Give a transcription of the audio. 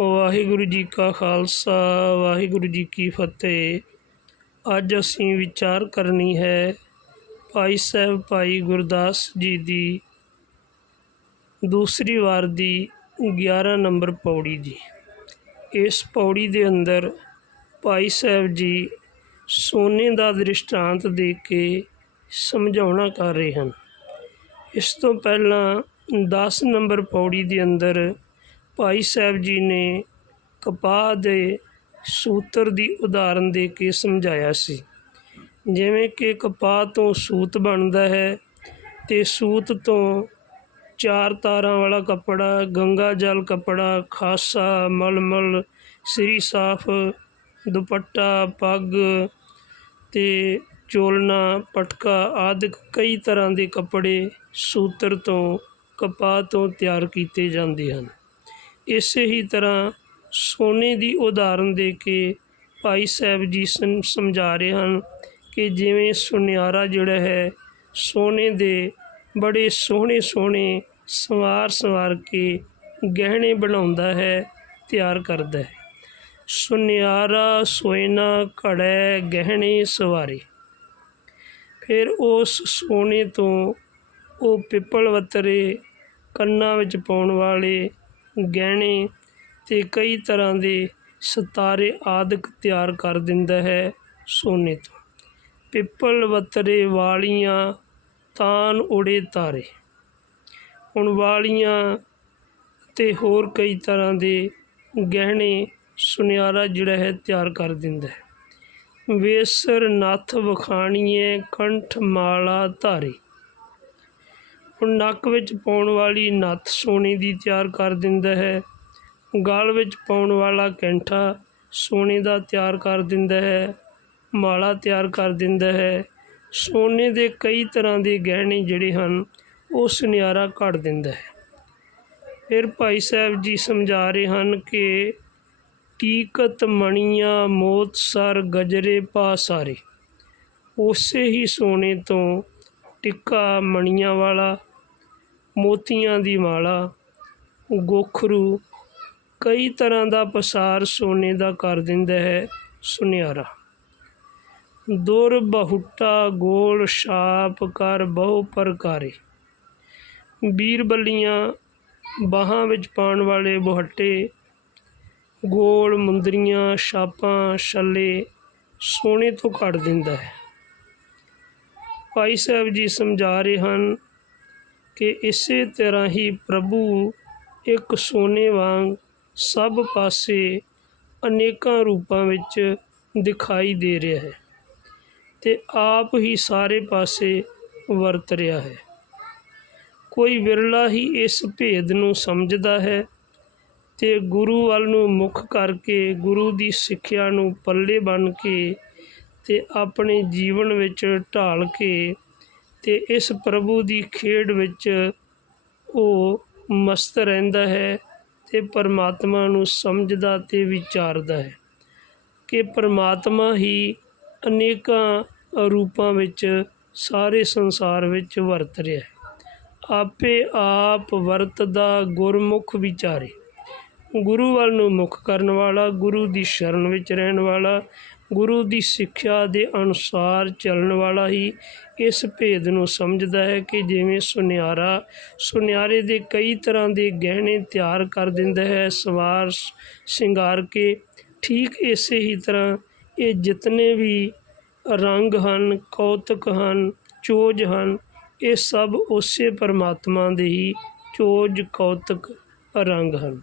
ਵਾਹਿਗੁਰੂ ਜੀ ਕਾ ਖਾਲਸਾ, ਵਾਹਿਗੁਰੂ ਜੀ ਕੀ ਫਤਿਹ। ਅੱਜ ਅਸੀਂ ਵਿਚਾਰ ਕਰਨੀ ਹੈ ਭਾਈ ਸਾਹਿਬ ਭਾਈ ਗੁਰਦਾਸ ਜੀ ਦੀ ਦੂਸਰੀ ਵਾਰ ਦੀ 11 ਨੰਬਰ ਪੌੜੀ ਦੀ। ਇਸ ਪੌੜੀ ਦੇ ਅੰਦਰ ਭਾਈ ਸਾਹਿਬ ਜੀ ਸੋਨੇ ਦਾ ਦ੍ਰਿਸ਼ਟਾਂਤ ਦੇ ਕੇ ਸਮਝਾਉਣਾ ਕਰ ਰਹੇ ਹਨ। ਇਸ ਤੋਂ ਪਹਿਲਾਂ 10 ਨੰਬਰ ਪੌੜੀ ਦੇ ਅੰਦਰ ਭਾਈ ਸਾਹਿਬ ਜੀ ਨੇ ਕਪਾਹ ਦੇ ਸੂਤਰ ਦੀ ਉਦਾਹਰਨ ਦੇ ਕੇ ਸਮਝਾਇਆ ਸੀ। ਜਿਵੇਂ ਕਿ ਕਪਾਹ ਤੋਂ ਸੂਤ ਬਣਦਾ ਹੈ ਤੇ ਸੂਤ ਤੋਂ ਚਾਰ ਤਾਰਾਂ ਵਾਲਾ ਕੱਪੜਾ, ਗੰਗਾ ਜਲ ਕੱਪੜਾ, ਖਾਸਾ, ਮਲਮਲ, ਸ੍ਰੀ ਸਾਫ਼, ਦੁਪੱਟਾ, ਪੱਗ ਤੇ ਚੋਲਨਾ ਪਟਕਾ ਆਦਿਕ ਕਈ ਤਰ੍ਹਾਂ ਦੇ ਕੱਪੜੇ ਸੂਤਰ ਤੋਂ, ਕਪਾਹ ਤੋਂ ਤਿਆਰ ਕੀਤੇ ਜਾਂਦੇ ਹਨ। ਇਸੇ ਹੀ ਤਰ੍ਹਾਂ ਸੋਨੇ ਦੀ ਉਦਾਹਰਨ ਦੇ ਕੇ ਭਾਈ ਸਾਹਿਬ ਜੀ ਸਮਝਾ ਰਹੇ ਹਨ ਕਿ ਜਿਵੇਂ ਸੁਨਿਆਰਾ ਜਿਹੜਾ ਹੈ, ਸੋਨੇ ਦੇ ਬੜੇ ਸੋਹਣੇ ਸੋਹਣੇ ਸਵਾਰ ਸਵਾਰ ਕੇ ਗਹਿਣੇ ਬਣਾਉਂਦਾ ਹੈ, ਤਿਆਰ ਕਰਦਾ ਹੈ। ਸੁਨਿਆਰਾ ਸੋਇਨਾ ਘੜੈ ਗਹਿਣੇ ਸਵਾਰੇ। ਫਿਰ ਉਸ ਸੋਨੇ ਤੋਂ ਉਹ ਪਿੱਪਲ ਵਤਰੇ ਕੰਨਾਂ ਵਿੱਚ ਪਾਉਣ ਵਾਲੇ ਗਹਿਣੇ ਅਤੇ ਕਈ ਤਰ੍ਹਾਂ ਦੇ ਸਿਤਾਰੇ ਆਦਿਕ ਤਿਆਰ ਕਰ ਦਿੰਦਾ ਹੈ ਸੋਨੇ ਤੋਂ। ਪਿੱਪਲ ਵਤਰੇ ਵਾਲੀਆਂ ਤਾਨ ਉੜੇ ਤਾਰੇ। ਹੁਣ ਵਾਲੀਆਂ ਅਤੇ ਹੋਰ ਕਈ ਤਰ੍ਹਾਂ ਦੇ ਗਹਿਣੇ ਸੁਨਿਆਰਾ ਜਿਹੜਾ ਹੈ ਤਿਆਰ ਕਰ ਦਿੰਦਾ ਹੈ। ਵੇਸਰ ਨੱਥ ਵਖਾਣੀਏ ਕੰਠ ਮਾਲਾ ਧਾਰੇ। ਹੁਣ ਨੱਕ ਵਿੱਚ ਪਾਉਣ ਵਾਲੀ ਨੱਥ ਸੋਨੇ ਦੀ ਤਿਆਰ ਕਰ ਦਿੰਦਾ ਹੈ। ਗਲ ਵਿੱਚ ਪਾਉਣ ਵਾਲਾ ਕੈਂਠਾ ਸੋਨੇ ਦਾ ਤਿਆਰ ਕਰ ਦਿੰਦਾ ਹੈ। ਮਾਲਾ ਤਿਆਰ ਕਰ ਦਿੰਦਾ ਹੈ। ਸੋਨੇ ਦੇ ਕਈ ਤਰ੍ਹਾਂ ਦੇ ਗਹਿਣੇ ਜਿਹੜੇ ਹਨ, ਉਹ ਸੁਨਿਆਰਾ ਘੜ ਦਿੰਦਾ ਹੈ। ਫਿਰ ਭਾਈ ਸਾਹਿਬ ਜੀ ਸਮਝਾ ਰਹੇ ਹਨ ਕਿ ਟੀਕਤ ਮਣੀਆਂ ਮੋਤਸਰ ਗਜਰੇ ਪਾ ਸਾਰੇ। ਉਸੇ ਹੀ ਸੋਨੇ ਤੋਂ ਟਿੱਕਾ ਮਣੀਆਂ ਵਾਲਾ ਮੋਤੀਆਂ ਦੀ ਮਾਲਾ, ਗੋਖਰੂ ਕਈ ਤਰ੍ਹਾਂ ਦਾ ਪਸਾਰ ਸੋਨੇ ਦਾ ਕਰ ਦਿੰਦਾ ਹੈ ਸੁਨਿਆਰਾ। ਦੁਰ ਬਹੁਟਾ ਗੋਲ ਛਾਪ ਕਰ ਬਹੁ ਪ੍ਰਕਾਰੇ। ਬੀਰਬਲੀਆਂ ਬਾਹਾਂ ਵਿੱਚ ਪਾਉਣ ਵਾਲੇ ਬੁਹੱਟੇ, ਗੋਲ ਮੁੰਦਰੀਆਂ ਛਾਪਾਂ ਛੱਲੇ ਸੋਨੇ ਤੋਂ ਕੱਢ ਦਿੰਦਾ ਹੈ। ਭਾਈ ਸਾਹਿਬ ਜੀ ਸਮਝਾ ਰਹੇ ਹਨ ਕਿ ਇਸੇ ਤਰ੍ਹਾਂ ਹੀ ਪ੍ਰਭੂ ਇੱਕ ਸੋਨੇ ਵਾਂਗ ਸਭ ਪਾਸੇ ਅਨੇਕਾਂ ਰੂਪਾਂ ਵਿੱਚ ਦਿਖਾਈ ਦੇ ਰਿਹਾ ਹੈ ਤੇ ਆਪ ਹੀ ਸਾਰੇ ਪਾਸੇ ਵਰਤ ਰਿਹਾ ਹੈ। ਕੋਈ ਵਿਰਲਾ ਹੀ ਇਸ ਭੇਦ ਨੂੰ ਸਮਝਦਾ ਹੈ ਤੇ ਗੁਰੂ ਵੱਲ ਨੂੰ ਮੁੱਖ ਕਰਕੇ ਗੁਰੂ ਦੀ ਸਿੱਖਿਆ ਨੂੰ ਪੱਲੇ ਬਣ ਕੇ ਤੇ ਆਪਣੇ ਜੀਵਨ ਵਿੱਚ ਢਾਲ ਕੇ ਤੇ ਇਸ ਪ੍ਰਭੂ ਦੀ ਖੇਡ ਵਿੱਚ ਉਹ ਮਸਤ ਰਹਿੰਦਾ ਹੈ ਅਤੇ ਪਰਮਾਤਮਾ ਨੂੰ ਸਮਝਦਾ ਅਤੇ ਵਿਚਾਰਦਾ ਹੈ ਕਿ ਪਰਮਾਤਮਾ ਹੀ ਅਨੇਕਾਂ ਰੂਪਾਂ ਵਿੱਚ ਸਾਰੇ ਸੰਸਾਰ ਵਿੱਚ ਵਰਤ ਰਿਹਾ ਹੈ। ਆਪੇ ਆਪ ਵਰਤਦਾ ਗੁਰਮੁਖ ਵਿਚਾਰੇ। ਗੁਰੂ ਵੱਲ ਨੂੰ ਮੁੱਖ ਕਰਨ ਵਾਲਾ, ਗੁਰੂ ਦੀ ਸ਼ਰਨ ਵਿੱਚ ਰਹਿਣ ਵਾਲਾ, ਗੁਰੂ ਦੀ ਸਿੱਖਿਆ ਦੇ ਅਨੁਸਾਰ ਚੱਲਣ ਵਾਲਾ ਹੀ ਇਸ ਭੇਦ ਨੂੰ ਸਮਝਦਾ ਹੈ ਕਿ ਜਿਵੇਂ ਸੁਨਿਆਰਾ ਸੁਨਿਆਰੇ ਦੇ ਕਈ ਤਰ੍ਹਾਂ ਦੇ ਗਹਿਣੇ ਤਿਆਰ ਕਰ ਦਿੰਦਾ ਹੈ, ਸਵਾਰ ਸ਼ਿੰਗਾਰ ਕੇ, ਠੀਕ ਇਸੇ ਹੀ ਤਰ੍ਹਾਂ ਇਹ ਜਿਤਨੇ ਵੀ ਰੰਗ ਹਨ, ਕੌਤਕ ਹਨ, ਚੋਜ ਹਨ, ਇਹ ਸਭ ਉਸੇ ਪਰਮਾਤਮਾ ਦੇ ਹੀ ਚੋਜ ਕੌਤਕ ਰੰਗ ਹਨ।